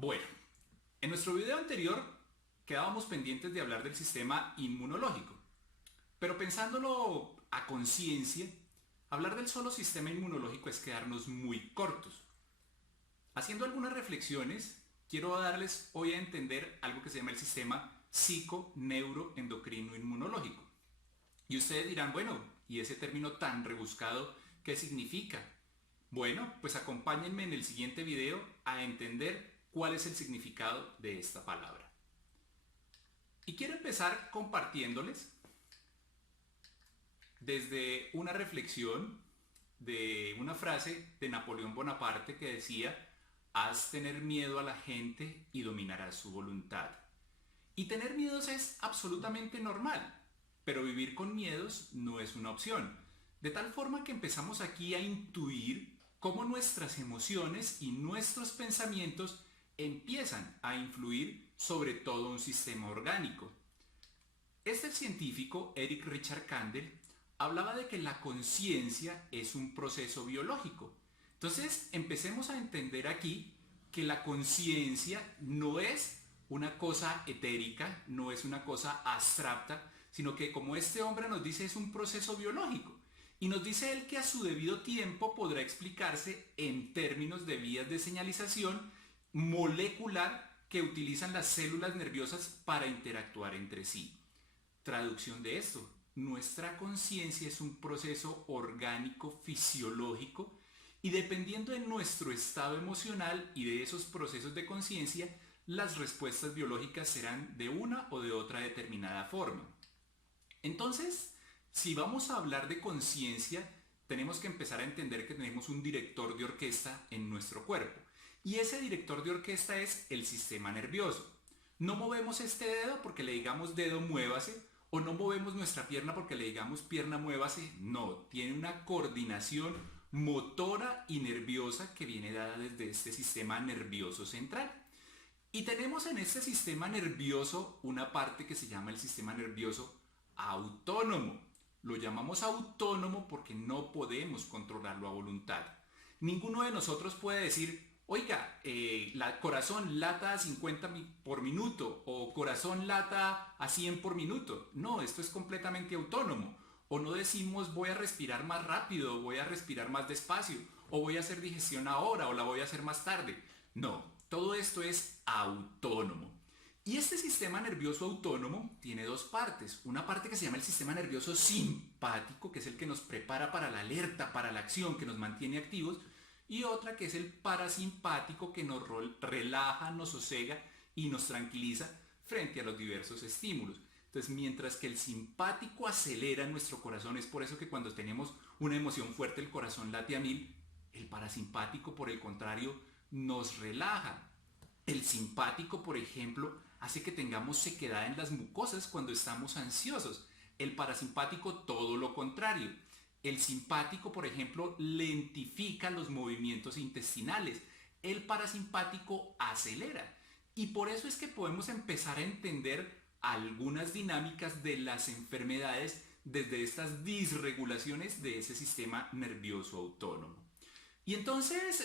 Bueno, en nuestro video anterior quedábamos pendientes de hablar del sistema inmunológico, pero pensándolo a conciencia, hablar del solo sistema inmunológico es quedarnos muy cortos. Haciendo algunas reflexiones, quiero darles hoy a entender algo que se llama el sistema psico-neuro-endocrino-inmunológico. Y ustedes dirán, bueno, ¿y ese término tan rebuscado qué significa? Bueno, pues acompáñenme en el siguiente video a entender cuál es el significado de esta palabra. Y quiero empezar compartiéndoles desde una reflexión de una frase de Napoleón Bonaparte que decía: haz tener miedo a la gente y dominarás su voluntad. Y tener miedos es absolutamente normal, pero vivir con miedos no es una opción. De tal forma que empezamos aquí a intuir cómo nuestras emociones y nuestros pensamientos empiezan a influir sobre todo un sistema orgánico. Este científico, Eric Richard Kandel, hablaba de que la conciencia es un proceso biológico. Entonces, empecemos a entender aquí que la conciencia no es una cosa etérica, no es una cosa abstracta, sino que, como este hombre nos dice, es un proceso biológico. Y nos dice él que a su debido tiempo podrá explicarse en términos de vías de señalización molecular que utilizan las células nerviosas para interactuar entre sí. Traducción de esto: nuestra conciencia es un proceso orgánico fisiológico y dependiendo de nuestro estado emocional y de esos procesos de conciencia, las respuestas biológicas serán de una o de otra determinada forma. Entonces, si vamos a hablar de conciencia, tenemos que empezar a entender que tenemos un director de orquesta en nuestro cuerpo. Y ese director de orquesta es el sistema nervioso. No movemos este dedo porque le digamos dedo muévase, o no movemos nuestra pierna porque le digamos pierna muévase. No, tiene una coordinación motora y nerviosa que viene dada desde este sistema nervioso central. Y tenemos en este sistema nervioso una parte que se llama el sistema nervioso autónomo. Lo llamamos autónomo porque no podemos controlarlo a voluntad. Ninguno de nosotros puede decir: oiga, corazón lata a 50 por minuto o corazón lata a 100 por minuto. No, esto es completamente autónomo. O no decimos voy a respirar más rápido, voy a respirar más despacio, o voy a hacer digestión ahora o la voy a hacer más tarde. No, todo esto es autónomo. Y este sistema nervioso autónomo tiene dos partes. Una parte que se llama el sistema nervioso simpático, que es el que nos prepara para la alerta, para la acción, que nos mantiene activos. Y otra que es el parasimpático, que nos relaja, nos sosega y nos tranquiliza frente a los diversos estímulos. Entonces, mientras que el simpático acelera nuestro corazón, es por eso que cuando tenemos una emoción fuerte el corazón late a 1000, el parasimpático, por el contrario, nos relaja. El simpático, por ejemplo, hace que tengamos sequedad en las mucosas cuando estamos ansiosos. El parasimpático, todo lo contrario. El simpático, por ejemplo, lentifica los movimientos intestinales. El parasimpático acelera. Y por eso es que podemos empezar a entender algunas dinámicas de las enfermedades desde estas disregulaciones de ese sistema nervioso autónomo. Y entonces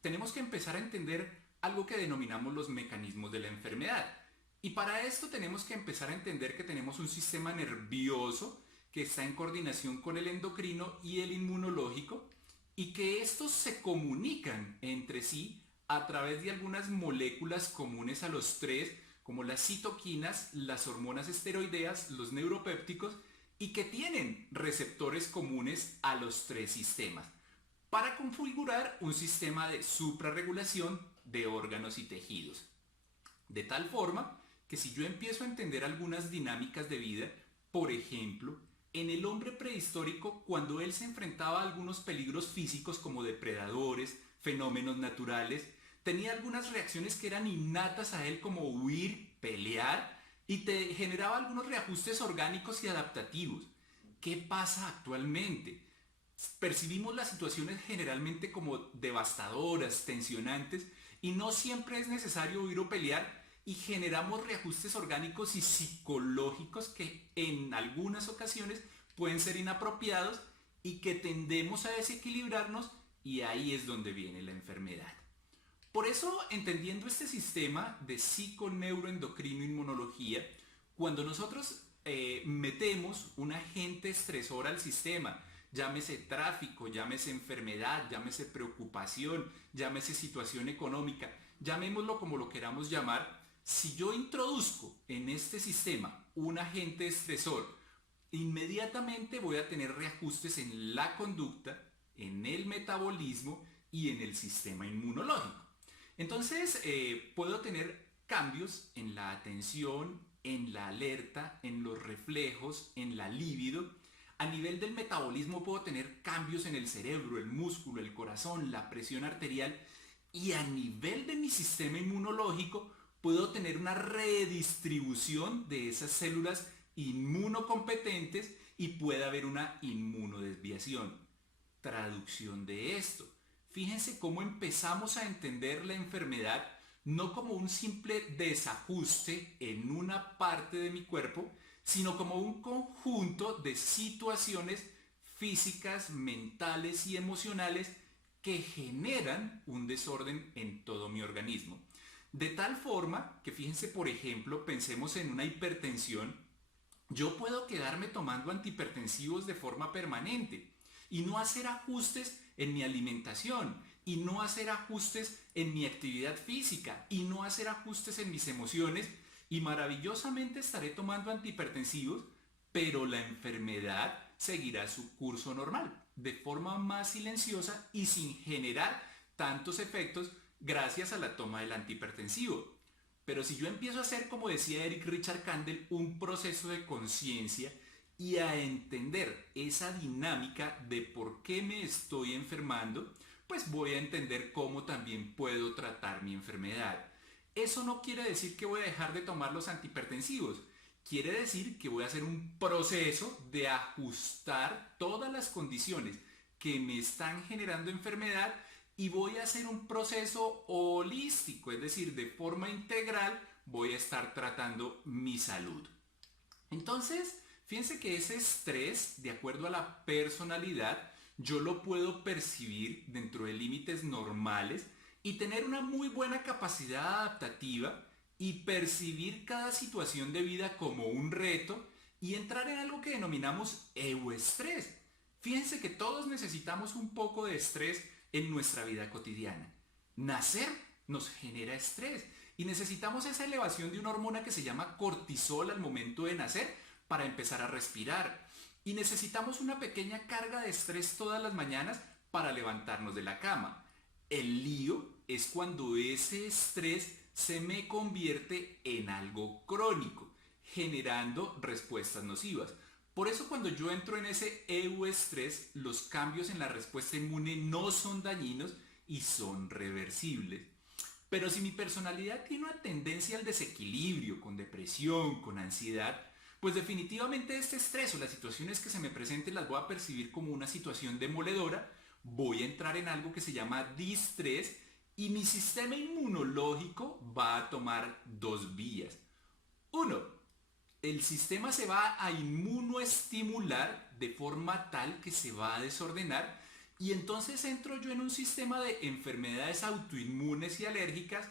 tenemos que empezar a entender algo que denominamos los mecanismos de la enfermedad. Y para esto tenemos que empezar a entender que tenemos un sistema nervioso que está en coordinación con el endocrino y el inmunológico, y que estos se comunican entre sí a través de algunas moléculas comunes a los tres, como las citoquinas, las hormonas esteroideas, los neuropépticos, y que tienen receptores comunes a los tres sistemas, para configurar un sistema de suprarregulación de órganos y tejidos. De tal forma que si yo empiezo a entender algunas dinámicas de vida, por ejemplo, en el hombre prehistórico, cuando él se enfrentaba a algunos peligros físicos como depredadores, fenómenos naturales, tenía algunas reacciones que eran innatas a él, como huir, pelear, y te generaba algunos reajustes orgánicos y adaptativos. ¿Qué pasa actualmente? Percibimos las situaciones generalmente como devastadoras, tensionantes, y no siempre es necesario huir o pelear, y generamos reajustes orgánicos y psicológicos que en algunas ocasiones pueden ser inapropiados y que tendemos a desequilibrarnos, y ahí es donde viene la enfermedad. Por eso, entendiendo este sistema de psiconeuroendocrino-inmunología, cuando nosotros metemos un agente estresor al sistema, llámese tráfico, llámese enfermedad, llámese preocupación, llámese situación económica, llamémoslo como lo queramos llamar, si yo introduzco en este sistema un agente estresor, inmediatamente voy a tener reajustes en la conducta, en el metabolismo y en el sistema inmunológico. Entonces, puedo tener cambios en la atención, en la alerta, en los reflejos, en la libido. A nivel del metabolismo puedo tener cambios en el cerebro, el músculo, el corazón, la presión arterial. Y a nivel de mi sistema inmunológico puedo tener una redistribución de esas células inmunocompetentes y puede haber una inmunodesviación. Traducción de esto. Fíjense cómo empezamos a entender la enfermedad no como un simple desajuste en una parte de mi cuerpo, sino como un conjunto de situaciones físicas, mentales y emocionales que generan un desorden en todo mi organismo. De tal forma que, fíjense, por ejemplo, pensemos en una hipertensión. Yo puedo quedarme tomando antihipertensivos de forma permanente y no hacer ajustes en mi alimentación, y no hacer ajustes en mi actividad física, y no hacer ajustes en mis emociones, y maravillosamente estaré tomando antihipertensivos, pero la enfermedad seguirá su curso normal, de forma más silenciosa y sin generar tantos efectos gracias a la toma del antihipertensivo. Pero si yo empiezo a hacer, como decía Eric Richard Kandel, un proceso de conciencia y a entender esa dinámica de por qué me estoy enfermando, pues voy a entender cómo también puedo tratar mi enfermedad. Eso no quiere decir que voy a dejar de tomar los antihipertensivos. Quiere decir que voy a hacer un proceso de ajustar todas las condiciones que me están generando enfermedad y voy a hacer un proceso holístico, es decir, de forma integral voy a estar tratando mi salud. Entonces, fíjense que ese estrés, de acuerdo a la personalidad, yo lo puedo percibir dentro de límites normales y tener una muy buena capacidad adaptativa y percibir cada situación de vida como un reto y entrar en algo que denominamos euestrés. Fíjense que todos necesitamos un poco de estrés en nuestra vida cotidiana. Nacer nos genera estrés y necesitamos esa elevación de una hormona que se llama cortisol al momento de nacer para empezar a respirar. Y necesitamos una pequeña carga de estrés todas las mañanas para levantarnos de la cama. El lío es cuando ese estrés se me convierte en algo crónico, generando respuestas nocivas. Por eso cuando yo entro en ese euestrés, los cambios en la respuesta inmune no son dañinos y son reversibles. Pero si mi personalidad tiene una tendencia al desequilibrio, con depresión, con ansiedad, pues definitivamente este estrés o las situaciones que se me presenten las voy a percibir como una situación demoledora, voy a entrar en algo que se llama distrés y mi sistema inmunológico va a tomar dos vías. Uno, el sistema se va a inmunoestimular de forma tal que se va a desordenar y entonces entro yo en un sistema de enfermedades autoinmunes y alérgicas,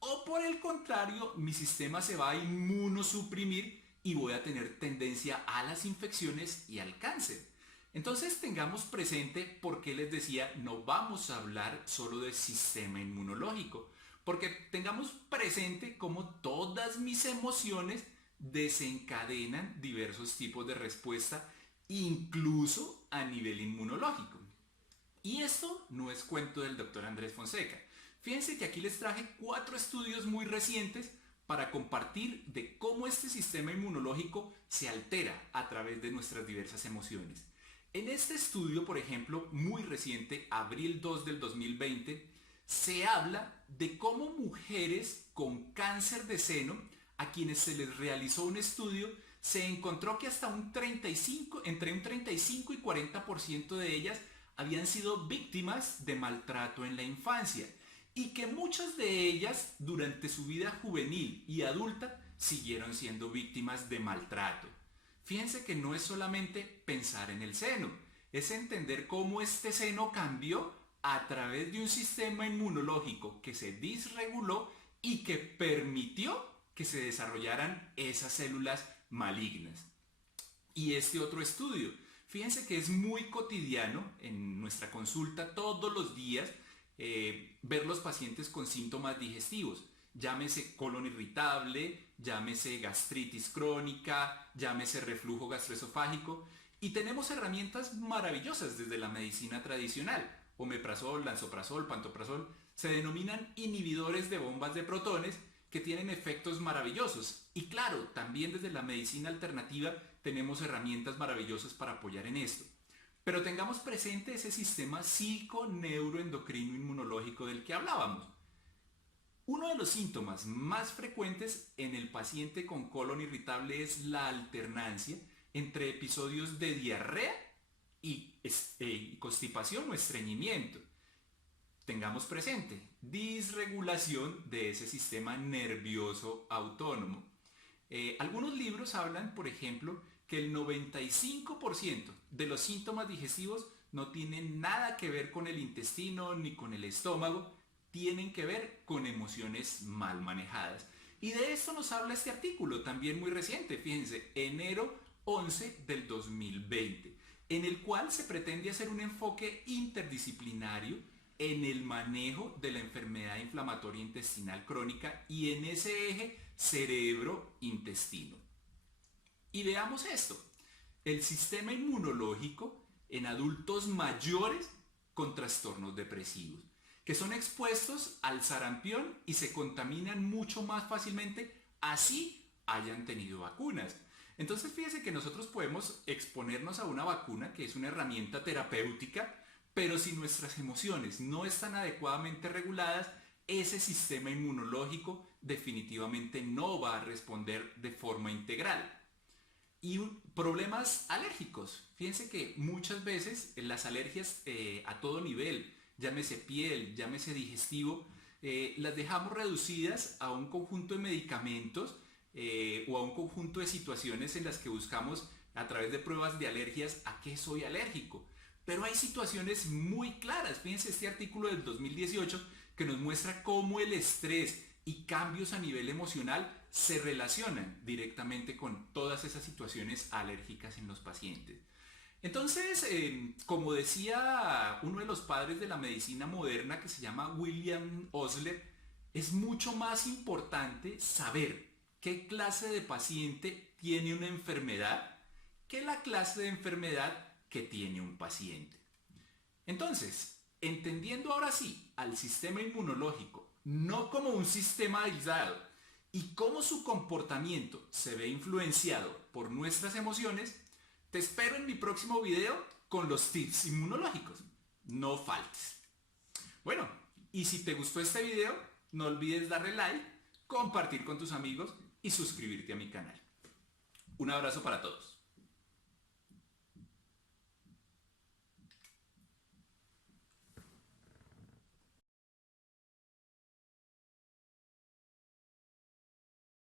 o por el contrario, mi sistema se va a inmunosuprimir y voy a tener tendencia a las infecciones y al cáncer. Entonces tengamos presente por qué les decía, no vamos a hablar solo del sistema inmunológico, porque tengamos presente cómo todas mis emociones desencadenan diversos tipos de respuesta, incluso a nivel inmunológico. Y esto no es cuento del doctor Andrés Fonseca. Fíjense que aquí les traje 4 estudios muy recientes para compartir de cómo este sistema inmunológico se altera a través de nuestras diversas emociones. En este estudio, por ejemplo, muy reciente, abril 2 del 2020, se habla de cómo mujeres con cáncer de seno, a quienes se les realizó un estudio, se encontró que hasta entre un 35 y 40% de ellas habían sido víctimas de maltrato en la infancia y que muchas de ellas durante su vida juvenil y adulta siguieron siendo víctimas de maltrato. Fíjense que no es solamente pensar en el seno, es entender cómo este seno cambió a través de un sistema inmunológico que se disreguló y que permitió que se desarrollaran esas células malignas. Y este otro estudio, fíjense que es muy cotidiano en nuestra consulta todos los días ver los pacientes con síntomas digestivos, llámese colon irritable, llámese gastritis crónica, llámese reflujo gastroesofágico, y tenemos herramientas maravillosas desde la medicina tradicional, omeprazol, lansoprazol, pantoprazol, se denominan inhibidores de bombas de protones que tienen efectos maravillosos. Y claro, también desde la medicina alternativa tenemos herramientas maravillosas para apoyar en esto. Pero tengamos presente ese sistema psico-neuroendocrino inmunológico del que hablábamos. Uno de los síntomas más frecuentes en el paciente con colon irritable es la alternancia entre episodios de diarrea y constipación o estreñimiento. Tengamos presente, disregulación de ese sistema nervioso autónomo. Algunos libros hablan, por ejemplo, que el 95% de los síntomas digestivos no tienen nada que ver con el intestino ni con el estómago, tienen que ver con emociones mal manejadas. Y de esto nos habla este artículo, también muy reciente, fíjense, enero 11 del 2020, en el cual se pretende hacer un enfoque interdisciplinario en el manejo de la enfermedad inflamatoria intestinal crónica y en ese eje cerebro-intestino. Y veamos esto, el sistema inmunológico en adultos mayores con trastornos depresivos, que son expuestos al sarampión y se contaminan mucho más fácilmente, así hayan tenido vacunas. Entonces fíjense que nosotros podemos exponernos a una vacuna, que es una herramienta terapéutica, pero si nuestras emociones no están adecuadamente reguladas, ese sistema inmunológico definitivamente no va a responder de forma integral. Y problemas alérgicos. Fíjense que muchas veces las alergias a todo nivel, llámese piel, llámese digestivo, las dejamos reducidas a un conjunto de medicamentos o a un conjunto de situaciones en las que buscamos a través de pruebas de alergias a qué soy alérgico. Pero hay situaciones muy claras. Fíjense este artículo del 2018 que nos muestra cómo el estrés y cambios a nivel emocional se relacionan directamente con todas esas situaciones alérgicas en los pacientes. Entonces, como decía uno de los padres de la medicina moderna que se llama William Osler, es mucho más importante saber qué clase de paciente tiene una enfermedad que la clase de enfermedad que tiene un paciente. Entonces, entendiendo ahora sí al sistema inmunológico no como un sistema aislado y cómo su comportamiento se ve influenciado por nuestras emociones, te espero en mi próximo video con los tips inmunológicos. No faltes. Bueno, y si te gustó este video, no olvides darle like, compartir con tus amigos y suscribirte a mi canal. Un abrazo para todos.